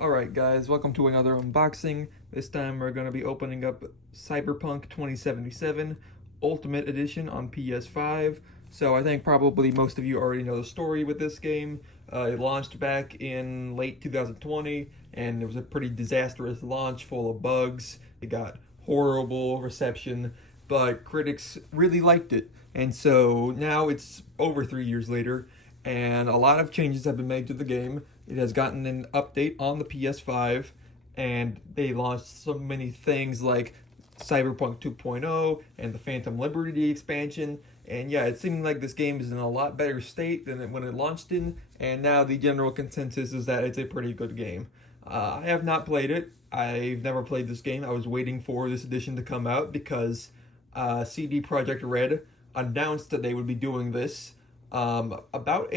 Alright guys, welcome to another unboxing. This time we're going to be opening up Cyberpunk 2077 Ultimate Edition on PS5. So I think probably most of you already know the story with this game. It launched back in late 2020 and it was a pretty disastrous launch full of bugs. It got horrible reception, but critics really liked it. And so now it's over 3 years later and a lot of changes have been made to the game. It has gotten an update on the PS5, and they launched so many things like Cyberpunk 2.0 and the Phantom Liberty expansion. And yeah, it seemed like this game is in a lot better state than when it launched in, and now the general consensus is that it's a pretty good game. I have not played it. I've never played this game. I was waiting for this edition to come out because CD Projekt Red announced that they would be doing this about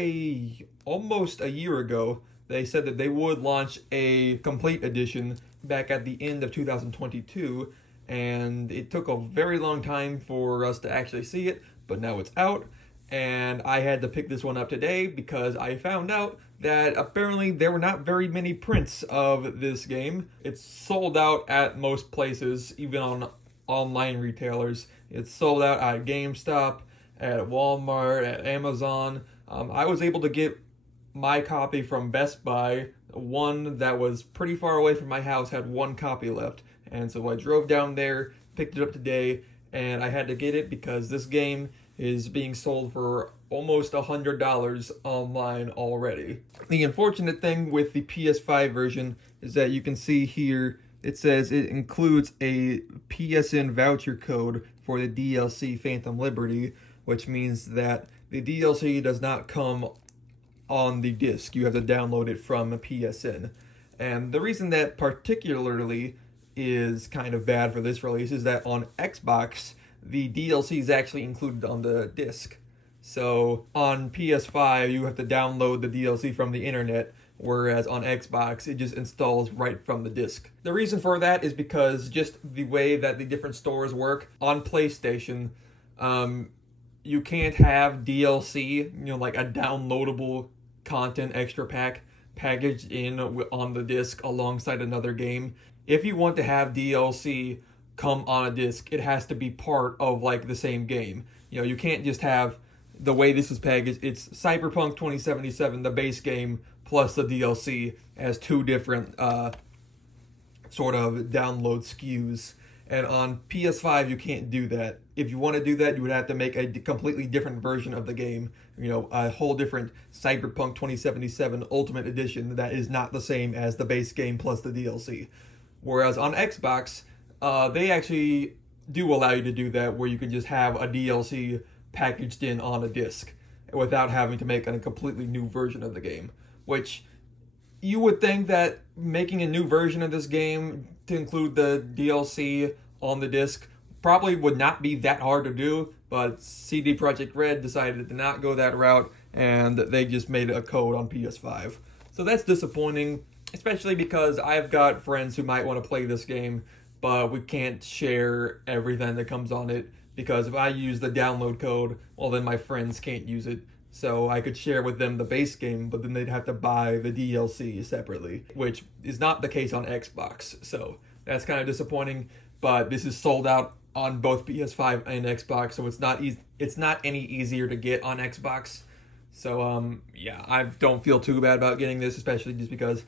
almost a year ago. They said that they would launch a complete edition back at the end of 2022, and it took a very long time for us to actually see it, but now it's out, and I had to pick this one up today because I found out that apparently there were not very many prints of this game. It's sold out at most places, even on online retailers. It's sold out at GameStop, at Walmart, at Amazon. I was able to get my copy from Best Buy. One that was pretty far away from my house had one copy left, and so I drove down there, picked it up today, and I had to get it because this game is being sold for almost $100 online already. The unfortunate thing with the PS5 version is that you can see here it says it includes a PSN voucher code for the DLC Phantom Liberty, which means that the DLC does not come on the disc. You have to download it from a PSN. And the reason that particularly is kind of bad for this release is that on Xbox, the DLC is actually included on the disc. So on PS5, you have to download the DLC from the internet, whereas on Xbox, it just installs right from the disc. The reason for that is because just the way that the different stores work. On PlayStation, you can't have DLC, like a downloadable content extra pack packaged in on the disc alongside another game. If you want to have DLC come on a disc, it has to be part of like the same game. You can't just have the way this is packaged. It's Cyberpunk 2077, the base game, plus the DLC as two different sort of download SKUs. And on PS5, you can't do that. If you want to do that, you would have to make a completely different version of the game. A whole different Cyberpunk 2077 Ultimate Edition that is not the same as the base game plus the DLC. Whereas on Xbox, they actually do allow you to do that, where you can just have a DLC packaged in on a disc without having to make a completely new version of the game. Which you would think that making a new version of this game to include the DLC on the disc probably would not be that hard to do, but CD Projekt Red decided to not go that route, and they just made a code on PS5. So that's disappointing, especially because I've got friends who might want to play this game, but we can't share everything that comes on it, because if I use the download code, well then my friends can't use it. So I could share with them the base game, but then they'd have to buy the DLC separately, which is not the case on Xbox. So that's kind of disappointing, but this is sold out on both PS5 and Xbox, so it's not any easier to get on Xbox. So yeah, I don't feel too bad about getting this, especially just because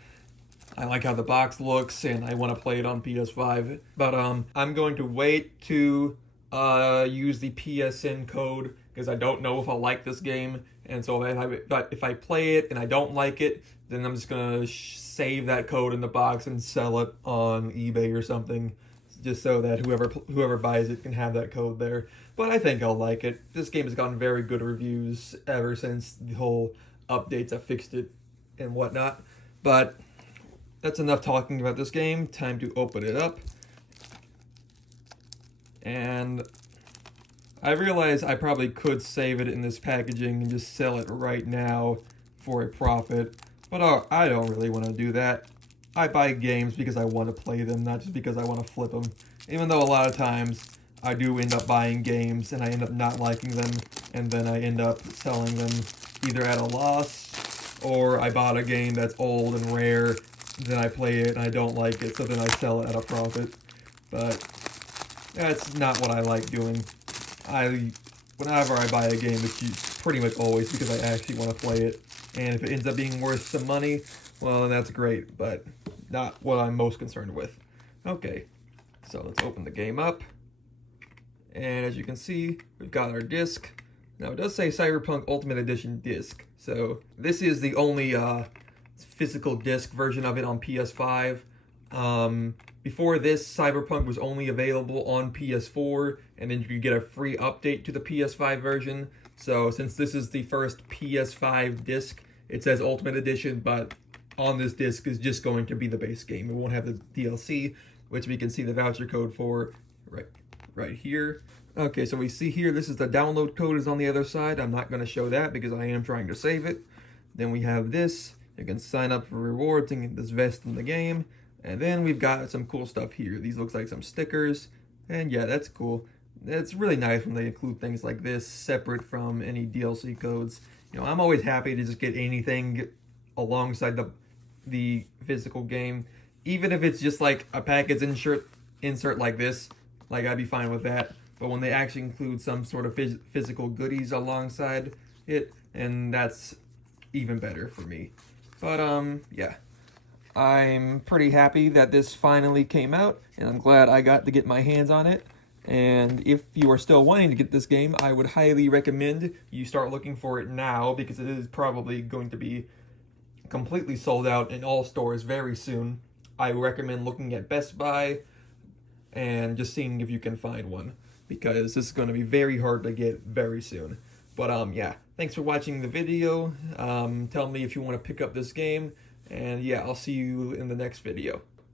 I like how the box looks and I want to play it on PS5. But I'm going to wait to use the PSN code because I don't know if I'll like this game. And so if I play it and I don't like it, then I'm just going to save that code in the box and sell it on eBay or something, just so that whoever buys it can have that code there. But I think I'll like it. This game has gotten very good reviews ever since the whole updates have fixed it and whatnot. But that's enough talking about this game. Time to open it up. And I realize I probably could save it in this packaging and just sell it right now for a profit, but I don't really want to do that. I buy games because I want to play them, not just because I want to flip them. Even though a lot of times I do end up buying games and I end up not liking them, and then I end up selling them either at a loss, or I bought a game that's old and rare then I play it and I don't like it, so then I sell it at a profit. But that's not what I like doing. Whenever I buy a game, it's pretty much always because I actually want to play it. And if it ends up being worth some money, well, then that's great, but not what I'm most concerned with. Okay, so let's open the game up. And as you can see, we've got our disc. Now it does say Cyberpunk Ultimate Edition disc. So this is the only physical disc version of it on PS5. Before this, Cyberpunk was only available on PS4, and then you could get a free update to the PS5 version. So since this is the first PS5 disc, it says Ultimate Edition, but on this disc is just going to be the base game. It won't have the DLC, which we can see the voucher code for right here. Okay, so we see here, this is the download code is on the other side. I'm not going to show that because I am trying to save it. Then we have this. You can sign up for rewards and get this vest in the game. And then we've got some cool stuff here. These looks like some stickers. And yeah, that's cool. It's really nice when they include things like this separate from any DLC codes. You know, I'm always happy to just get anything alongside the physical game. Even if it's just like a package insert like this, like I'd be fine with that. But when they actually include some sort of physical goodies alongside it, and that's even better for me. But yeah, I'm pretty happy that this finally came out, and I'm glad I got to get my hands on it. And if you are still wanting to get this game, I would highly recommend you start looking for it now, because it is probably going to be completely sold out in all stores very soon. I recommend looking at Best Buy and just seeing if you can find one, because this is going to be very hard to get very soon. But yeah, thanks for watching the video. Tell me if you want to pick up this game, and yeah, I'll see you in the next video.